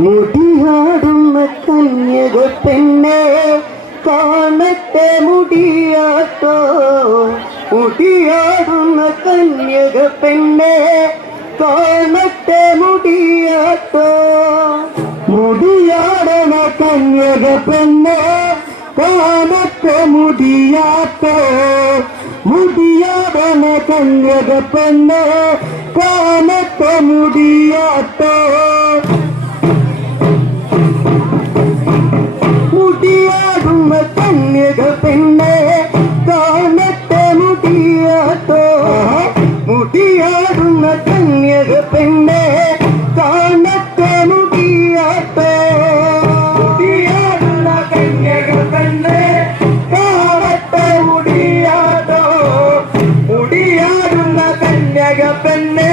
മുടിയാടുന്ന കന്യക പെണ്ണെ കാണട്ടെ മുടിയാട്ടോ. മുടിയാടുന്ന കന്യക പെണ്ണെ കാണട്ടെ മുടിയാട്ടോ. മുടിയാടണ കന്യക പെണ്ണെ കാണട്ടെ മുടിയാട്ടോ. മുടിയാടണ കന്യക പെണ്ണെ കാണട്ടെ മുടിയാട്ടോ. அழக பெண்ணே காணட்ட முடியாதோ முடியாடும் கன்யக பெண்ணே காணட்ட முடியாதோ முடியாடும் கன்யக பெண்ணே காணட்ட முடியாதோ முடியாடும் கன்யக பெண்ணே